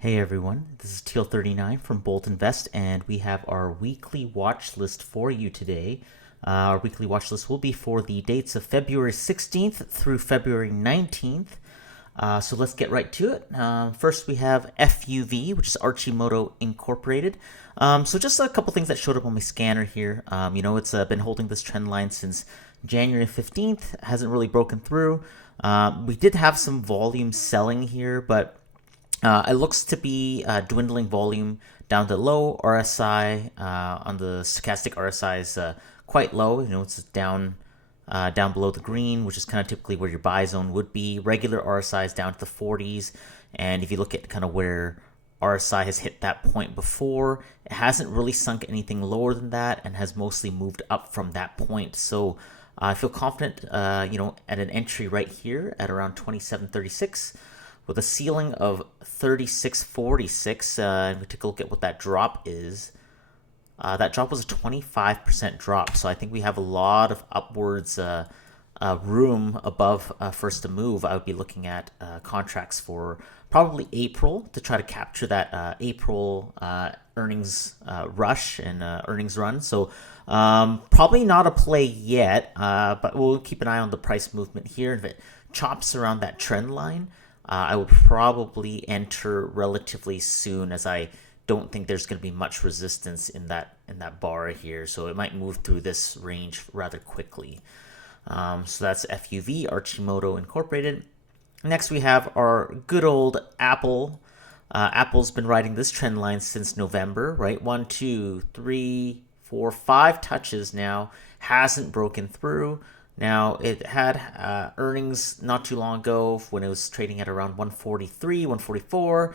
Hey everyone, this is Teal39 from Bolt Invest, and we have our weekly watch list for you today. Our weekly watch list will be for the dates of February 16th through February 19th. So let's get right to it. First, we have FUV, which is Archimoto Incorporated. So just a couple things that showed up on my scanner here. It's been holding this trend line since January 15th, hasn't really broken through. We did have some volume selling here, but it looks to be dwindling volume down to low. RSI on the stochastic RSI is quite low. It's down below the green, which is kind of typically where your buy zone would be. Regular RSI is down to the 40s, and if you look at kind of where RSI has hit that point before, it hasn't really sunk anything lower than that, and has mostly moved up from that point. So I feel confident, at an entry right here at around 27.36 with a ceiling of 36.46. And we take a look at what that drop is. That drop was a 25% drop, so I think we have a lot of upwards room above first to move. I would be looking at contracts for probably April to try to capture that April earnings rush and earnings run. So probably not a play yet, but we'll keep an eye on the price movement here. If it chops around that trend line, I would probably enter relatively soon, as I don't think there's going to be much resistance in that bar here, so it might move through this range rather quickly. So that's FUV, Archimoto Incorporated. Next, we have our good old Apple. Apple's been riding this trend line since November, right? 1, 2, 3, 4, 5 touches now, hasn't broken through. Now, it had earnings not too long ago when it was trading at around 143, 144.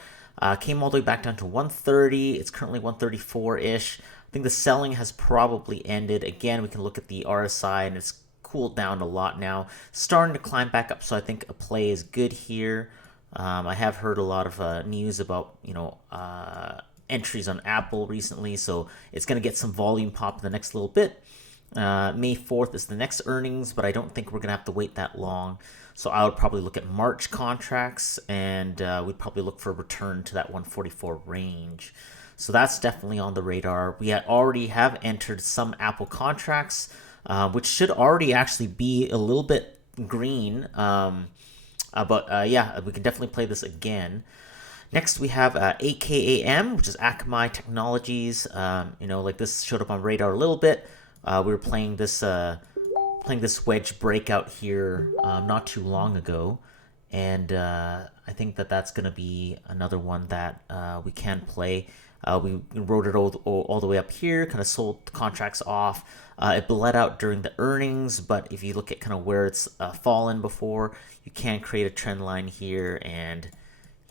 Came all the way back down to 130. It's currently 134-ish. I think the selling has probably ended. Again, we can look at the RSI, and it's cooled down a lot now. Starting to climb back up, so I think a play is good here. I have heard a lot of news about, entries on Apple recently, so it's going to get some volume pop in the next little bit. May 4th is the next earnings, but I don't think we're going to have to wait that long. So I would probably look at March contracts, and we'd probably look for a return to that 144 range. So that's definitely on the radar. We already have entered some Apple contracts, which should already actually be a little bit green. But we can definitely play this again. Next, we have AKAM, which is Akamai Technologies. Like this showed up on radar a little bit. We were playing this wedge breakout here not too long ago, and I think that's going to be another one that we can play. We rode it all the way up here, kind of sold contracts off. It bled out during the earnings, but if you look at kind of where it's fallen before, you can create a trend line here, and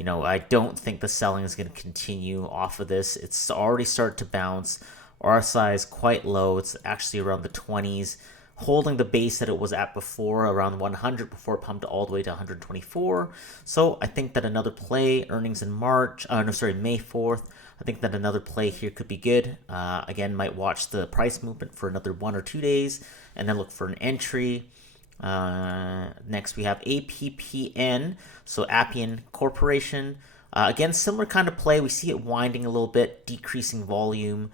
I don't think the selling is going to continue off of this. It's already started to bounce. RSI is quite low. It's actually around the 20s, holding the base that it was at before, around 100, before it pumped all the way to 124. So I think that another play, earnings in May 4th. I think that another play here could be good. Again, might watch the price movement for another 1 or 2 days, and then look for an entry. Next, we have APPN, so Appian Corporation. Again, similar kind of play. We see it winding a little bit, decreasing volume.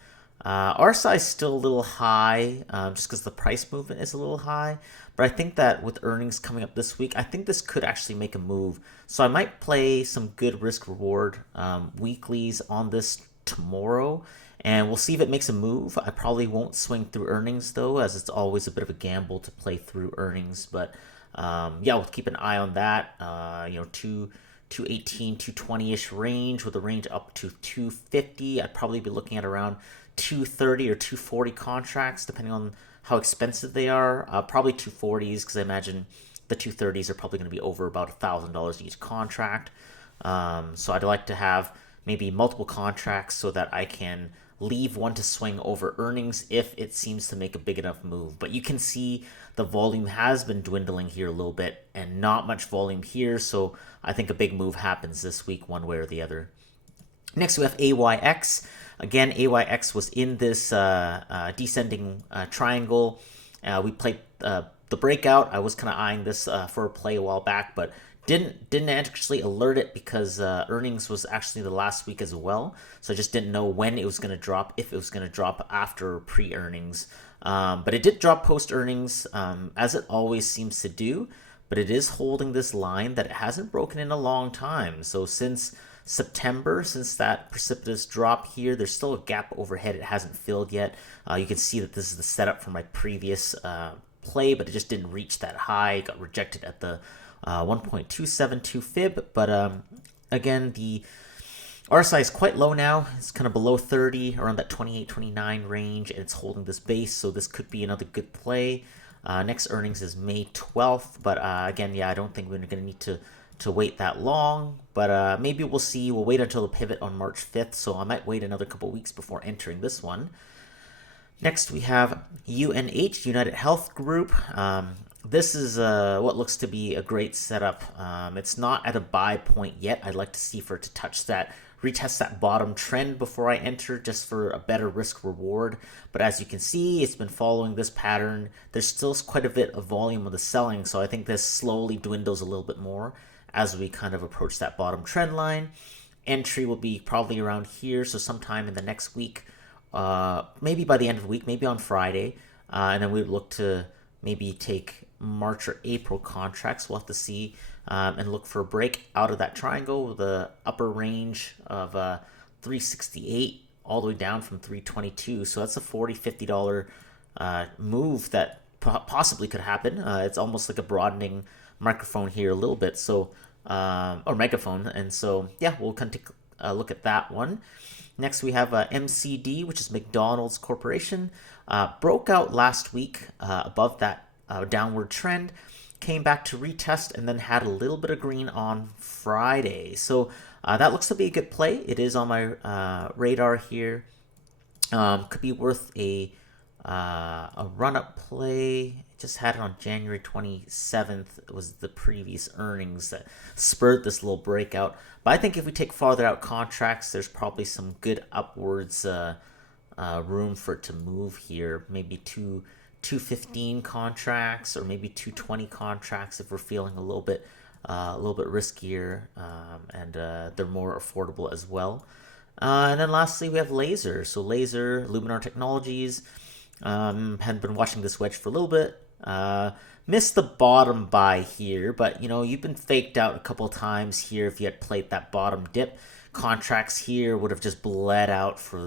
RSI is still a little high, just because the price movement is a little high. But I think that with earnings coming up this week, I think this could actually make a move. So I might play some good risk-reward weeklies on this tomorrow, and we'll see if it makes a move. I probably won't swing through earnings, though, as it's always a bit of a gamble to play through earnings. But we'll keep an eye on that. 218, 220-ish range, with a range up to 250. I'd probably be looking at around 230 or 240 contracts, depending on how expensive they are. Probably 240s, because I imagine the 230s are probably going to be over about $1,000 each contract. So I'd like to have maybe multiple contracts so that I can leave one to swing over earnings if it seems to make a big enough move. But you can see the volume has been dwindling here a little bit, and not much volume here, so I think a big move happens this week one way or the other. Next, we have AYX. Again, AYX was in this descending triangle. We played the breakout. I was kind of eyeing this for a play a while back, but Didn't actually alert it because earnings was actually the last week as well, so I just didn't know when it was going to drop, if it was going to drop after pre-earnings. But it did drop post-earnings, as it always seems to do, but it is holding this line that it hasn't broken in a long time. So since September, since that precipitous drop here, there's still a gap overhead it hasn't filled yet. You can see that this is the setup for my previous play, but it just didn't reach that high. It got rejected at the 1.272 fib, but again, the RSI is quite low now. It's kind of below 30, around that 28, 29 range, and it's holding this base, so this could be another good play. Next earnings is May 12th, but again, yeah, I don't think we're going to need to wait that long, but maybe we'll see. We'll wait until the pivot on March 5th, so I might wait another couple weeks before entering this one. Next, we have UNH, United Health Group. This is what looks to be a great setup. It's not at a buy point yet. I'd like to see for it to touch that, retest that bottom trend before I enter, just for a better risk reward. But as you can see, it's been following this pattern. There's still quite a bit of volume of the selling, so I think this slowly dwindles a little bit more as we kind of approach that bottom trend line. Entry will be probably around here, so sometime in the next week, maybe by the end of the week, maybe on Friday, and then we would look to maybe take March or April contracts. We'll have to see, and look for a break out of that triangle with the upper range of 368 all the way down from 322. So that's a $40-$50 move that possibly could happen. It's almost like a broadening microphone here a little bit, so or megaphone, and so yeah, we'll kind of take a look at that one. Next, we have MCD, which is McDonald's Corporation. Broke out last week above that downward trend, came back to retest, and then had a little bit of green on Friday. So that looks to be a good play. It is on my radar here. Could be worth a run-up play. Just had it on January 27th. It was the previous earnings that spurred this little breakout. But I think if we take farther out contracts, there's probably some good upwards room for it to move here. Maybe 215 contracts, or maybe 220 contracts if we're feeling a little bit riskier, and they're more affordable as well. And then lastly, we have Laser. So Laser, Luminar Technologies. Hadn't been watching this wedge for a little bit. Missed the bottom buy here, but you've been faked out a couple times here. If you had played that bottom dip, contracts here would have just bled out for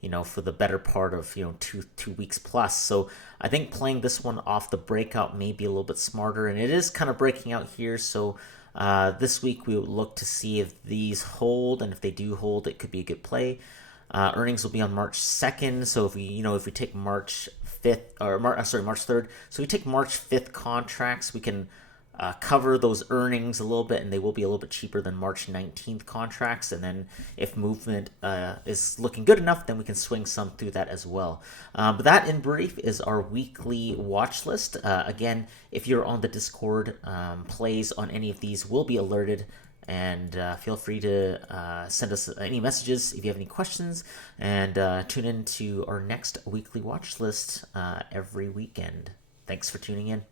the better part of two weeks plus. So I think playing this one off the breakout may be a little bit smarter, and it is kind of breaking out here. So this week we will look to see if these hold, and if they do hold, it could be a good play. Earnings will be on March 2nd, so if we take March 5th, or March 3rd, so we take March 5th contracts, we can cover those earnings a little bit, and they will be a little bit cheaper than March 19th contracts. And then if movement is looking good enough, then we can swing some through that as well. But that, in brief, is our weekly watch list. Again, if you're on the Discord, plays on any of these will be alerted. And feel free to send us any messages if you have any questions, and tune in to our next weekly watch list every weekend. Thanks for tuning in.